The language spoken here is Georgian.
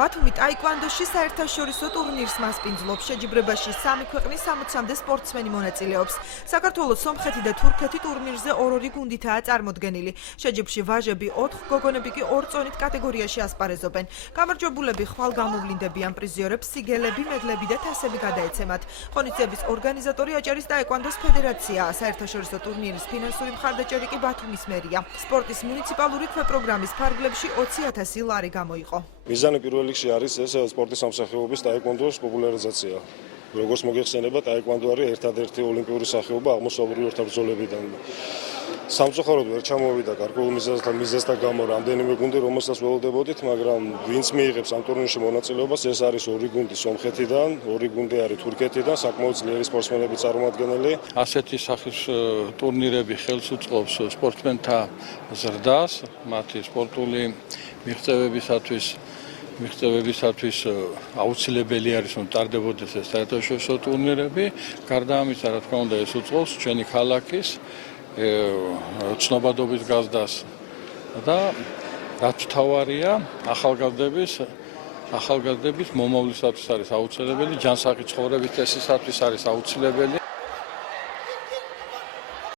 ბათუმი ტაიკვანდოში საერთაშორისო ტურნირს მასპინძლობს. შეჯიბრებაში 3 ქვეყნის 60-მდე სპორტსმენი მონაწილეობს. საქართველოს, სომხეთი და თურქეთი ტურნირზე 2-2 გუნდითაა წარმოდგენილი. შეჯიბრში ვაჟები 4, გოგონები კი 2 წონით კატეგორიაში ასპარეზობენ. გამარჯვებულები ხვალ გამოვლინდებიან პრიზიორებს სიგელები, მედლები და თასები გადაეცემათ. ღონისძიების ორგანიზატორი აჭარის ტაიკვანდოს ფედერაციაა. საერთაშორისო ტურნირის ფინანსური მხარდაჭერი კი ბათუმის მერია. სპორტის მუნიციპალური ქვეპროგრამის ფარგლებში 20,000 ლარი გამოიყო. მიზანი პირველ რიგში არის ეს სპორტის სამსახიობების ტაიკვანდოს პოპულარიზაცია. როგორც მოგეხსენება, ტაიკვანდო არის ერთადერთი ოლიმპიური სახეობა აღმოსავლური ორთაბრძოლებიდან. სამწუხაროდ ვერ ჩამოვიდა გარკვეულ მიზეზთა გამო რამდენიმე გუნდი, რომელსაც ველოდებოდით, მაგრამ ვინც მიიღებს ამ ტურნირში მონაწილეობას, ეს არის 2 გუნდი სომხეთიდან, 2 გუნდი არის თურქეთიდან, საკმაოდ ძლიერი სპორტსმენები წარმოადგენელი. ასეთი სახის ტურნირები ხელს უწყობს სპორტსმენთა ზრდას, მათი სპორტული მიღწევებისათვის აუცილებელი არის, რომ ტარდებოდეს ეს საერთაშორისო ტურნირები. გარდა ამისა, რა თქმა უნდა, ეს უწყობს ჩვენი ქალაქის ცნობადობის გაზრდას და რაც მთავარია, ახალგაზრდების მომავლისათვის არის აუცილებელი, ჯანსაღი ცხოვრების წესისათვის არის აუცილებელი.